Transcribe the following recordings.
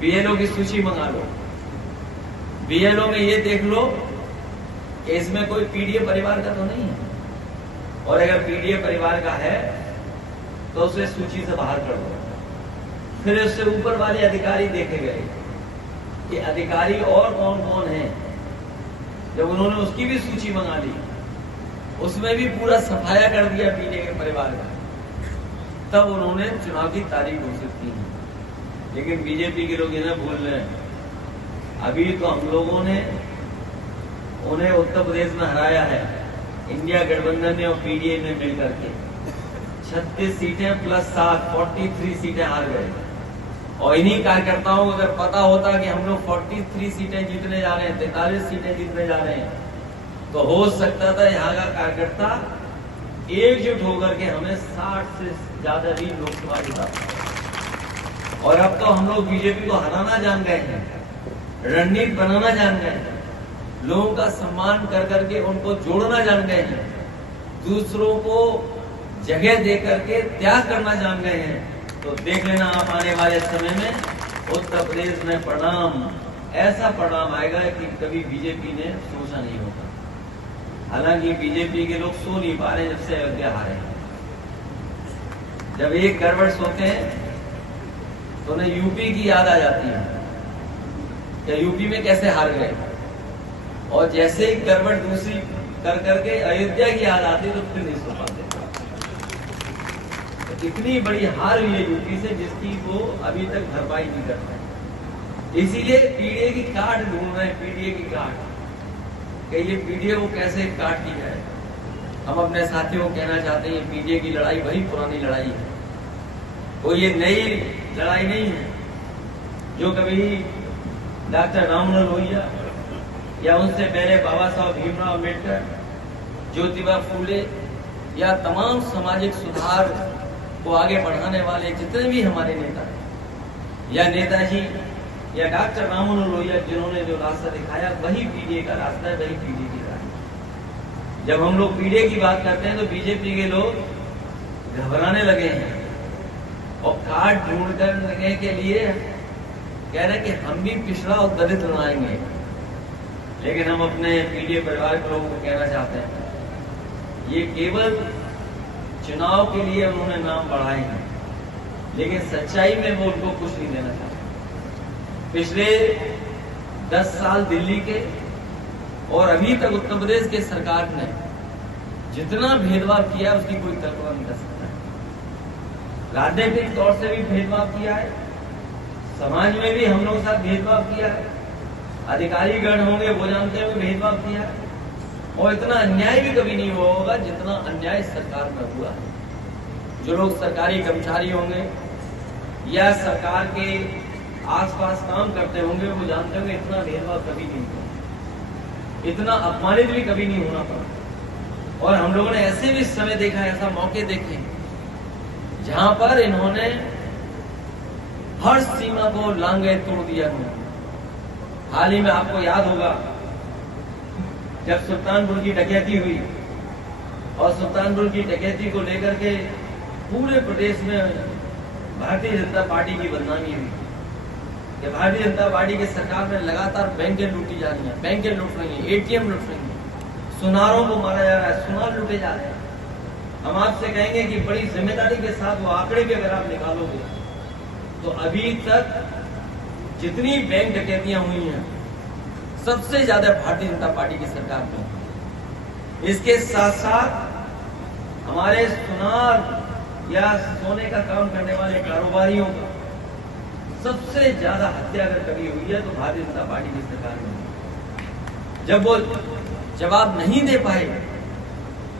BLO की सूची मंगा लो। बीएलओ में ये देख लो कि इसमें कोई पीडीए परिवार का तो नहीं है, और अगर पीडीए परिवार का है तो उसे सूची से बाहर कर दो। फिर उससे ऊपर वाले अधिकारी देखे गए कि अधिकारी और कौन कौन है। जब उन्होंने उसकी भी सूची मंगा ली, उसमें भी पूरा सफाया कर दिया पीडीए के परिवार का, तब उन्होंने चुनाव की तारीख घोषित की। लेकिन बीजेपी के लोग इन्हें भूल रहे हैं। अभी तो हम लोगों ने उन्हें उत्तर प्रदेश में हराया है, इंडिया गठबंधन ने और पीडीए ने मिलकर के 36 सीटें प्लस 7 43 सीटें हार गए। और इन्हीं कार्यकर्ताओं को अगर पता होता कि हम लोग 43 सीटें जीतने जा रहे हैं, 43 सीटें जीतने जा रहे हैं, तो हो सकता था यहाँ का कार्यकर्ता एकजुट होकर के हमें 60 से ज्यादा भी लोकसभा जिता। और अब तो हम लोग बीजेपी को हराना जान गए हैं, रणनीति बनाना जान गए हैं, लोगों का सम्मान कर करके उनको जोड़ना जान गए हैं, दूसरों को जगह दे करके त्याग करना जान गए हैं। तो देख लेना आप आने वाले समय में उत्तर प्रदेश में परिणाम, ऐसा परिणाम आएगा कि कभी बीजेपी ने सोचा नहीं होगा। हालांकि बीजेपी के लोग सो नहीं पा रहे जब से अयोध्या हारे हैं। जब एक गड़बड़ सोते हैं तो उन्हें यूपी की याद आ जाती है कि यूपी में कैसे हार गए, और जैसे ही गड़बड़ दूसरी कर करके अयोध्या की याद आती तो फिर नहीं सो पाते। तो इतनी बड़ी हार हुई है यूपी से जिसकी वो अभी तक भरपाई नहीं कर पाए। इसीलिए पीडीए की काट ढूंढ रहे हैं, पीडीए की काट, कि ये पीडीए को कैसे काट की जाए। हम अपने साथियों को कहना चाहते हैं, पीडीए की लड़ाई वही पुरानी लड़ाई है, कोई ये नई लड़ाई नहीं है जो कभी डॉक्टर राममनोहर लोहिया या उनसे पहले बाबा साहब भीमराव अम्बेडकर, ज्योतिबा फूले या तमाम सामाजिक सुधार को आगे बढ़ाने वाले जितने भी हमारे नेता हैं, या नेताजी या डॉक्टर राममनोहर लोहिया, जिन्होंने जो रास्ता दिखाया वही पीडीए का रास्ता है, वही पीडीए की राह है। जब हम लोग पीडीए की बात करते हैं तो बीजेपी के लोग घबराने लगे हैं और कार्ड ढूंढ करने के लिए कह रहे हैं कि हम भी पिछड़ा और दलित बनाएंगे। लेकिन हम अपने पीडीए परिवार के लोगों को कहना चाहते हैं, ये केवल चुनाव के लिए उन्होंने नाम बढ़ाए हैं, लेकिन सच्चाई में वो उनको कुछ नहीं देना चाहते। पिछले 10 साल दिल्ली के और अभी तक उत्तर प्रदेश के सरकार ने जितना भेदभाव किया उसकी कोई कल्पना नहीं कर सकता। राजनीतिक तौर से भी भेदभाव किया है, समाज में भी हम लोगों के साथ भेदभाव किया है, अधिकारी गण होंगे वो जानते हुए भेदभाव किया है, और इतना अन्याय भी कभी नहीं हुआ होगा जितना अन्याय सरकार में हुआ है। जो लोग सरकारी कर्मचारी होंगे या सरकार के आसपास काम करते होंगे वो जानते होंगे इतना भेदभाव कभी नहीं हुआ, इतना अपमानित भी कभी नहीं होना पड़ा। और हम लोगों ने ऐसे भी समय देखा, ऐसा मौके देखे जहां पर इन्होंने हर सीमा को लांघे तोड़ दिया। हाल ही में आपको याद होगा जब सुल्तानपुर की डकैती हुई, और सुल्तानपुर की डकैती को लेकर के पूरे प्रदेश में भारतीय जनता पार्टी की बदनामी हुई कि भारतीय जनता पार्टी की सरकार में लगातार बैंकें लूटी जा रही हैं, बैंकें लूट रही हैं, एटीएम लूट रही हैं, सुनारों को मारा जा रहा है, सुनार लूटे जा रहे हैं। हम आपसे कहेंगे कि बड़ी जिम्मेदारी के साथ वो आंकड़े भी अगर आप निकालोगे तो अभी तक जितनी बैंक डकैतियां हुई हैं सबसे ज्यादा भारतीय जनता पार्टी की सरकार में। इसके साथ साथ हमारे सुनार या सोने का काम करने वाले कारोबारियों का सबसे ज्यादा हत्या अगर कभी हुई है तो भारतीय जनता पार्टी की सरकार में। जब वो जवाब नहीं दे पाए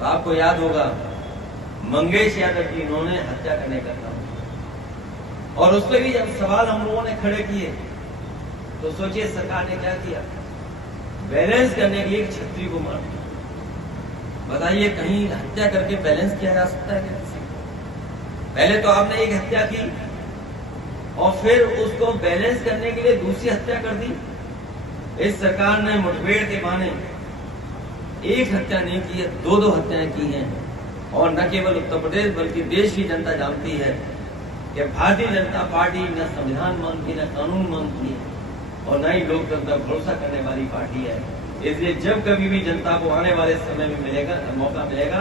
तो आपको याद होगा मंगेश यादव की इन्होंने हत्या करने का काम, और उस पर भी जब सवाल हम लोगों ने खड़े किए तो सोचिए सरकार ने क्या किया, बैलेंस करने के लिए एक छतरी को मार दिया। बताइए कहीं हत्या करके बैलेंस किया जा सकता है क्या? पहले तो आपने एक हत्या की और फिर उसको बैलेंस करने के लिए दूसरी हत्या कर दी। इस सरकार ने मुठभेड़ के बहाने एक हत्या नहीं की है, 2-2 हत्याएं की हैं। और न केवल उत्तर प्रदेश बल्कि देश की जनता जानती है कि कि भारतीय जनता पार्टी न संविधान मानती, न कानून मानती है और न ही लोकतंत्र पर भरोसा करने वाली पार्टी है। इसलिए जब कभी भी जनता को आने वाले समय में मौका मिलेगा,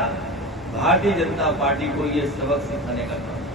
भारतीय जनता पार्टी को ये सबक सिखाने का काम